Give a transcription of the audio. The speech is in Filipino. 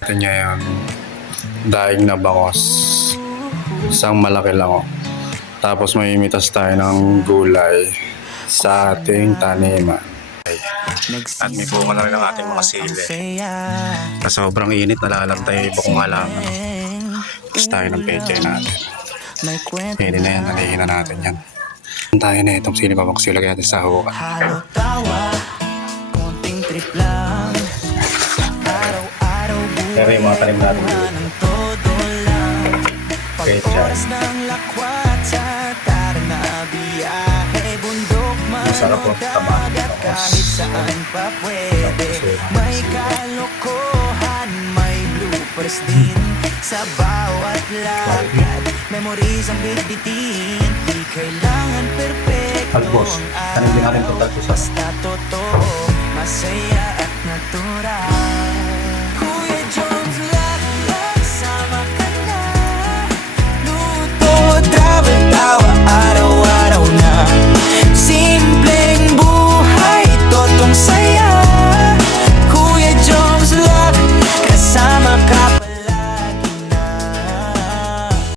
Ito niya yung daing na bakos. Isang malaki lang oh. Tapos may imitas tayo ng gulay sa ating taniman. At may bunga na rin ang ating mga sili. Sa sobrang init, nalalam tayo iba kong halaman. Tapos tayo ng pechay natin. Pwede na yan, nalihin na natin yan. Tayo na itong sili pa magsilagay natin sa hukan. Pero yung mga tanim natin dito. Pechay. Masarap po, tama. May kalokohan, may bloopers din sa bawat lakad. Memories ang bitbitin, di kailangan perfecto. Talbos, tanim din natin ito talbos. Basta totoo, masaya at natural.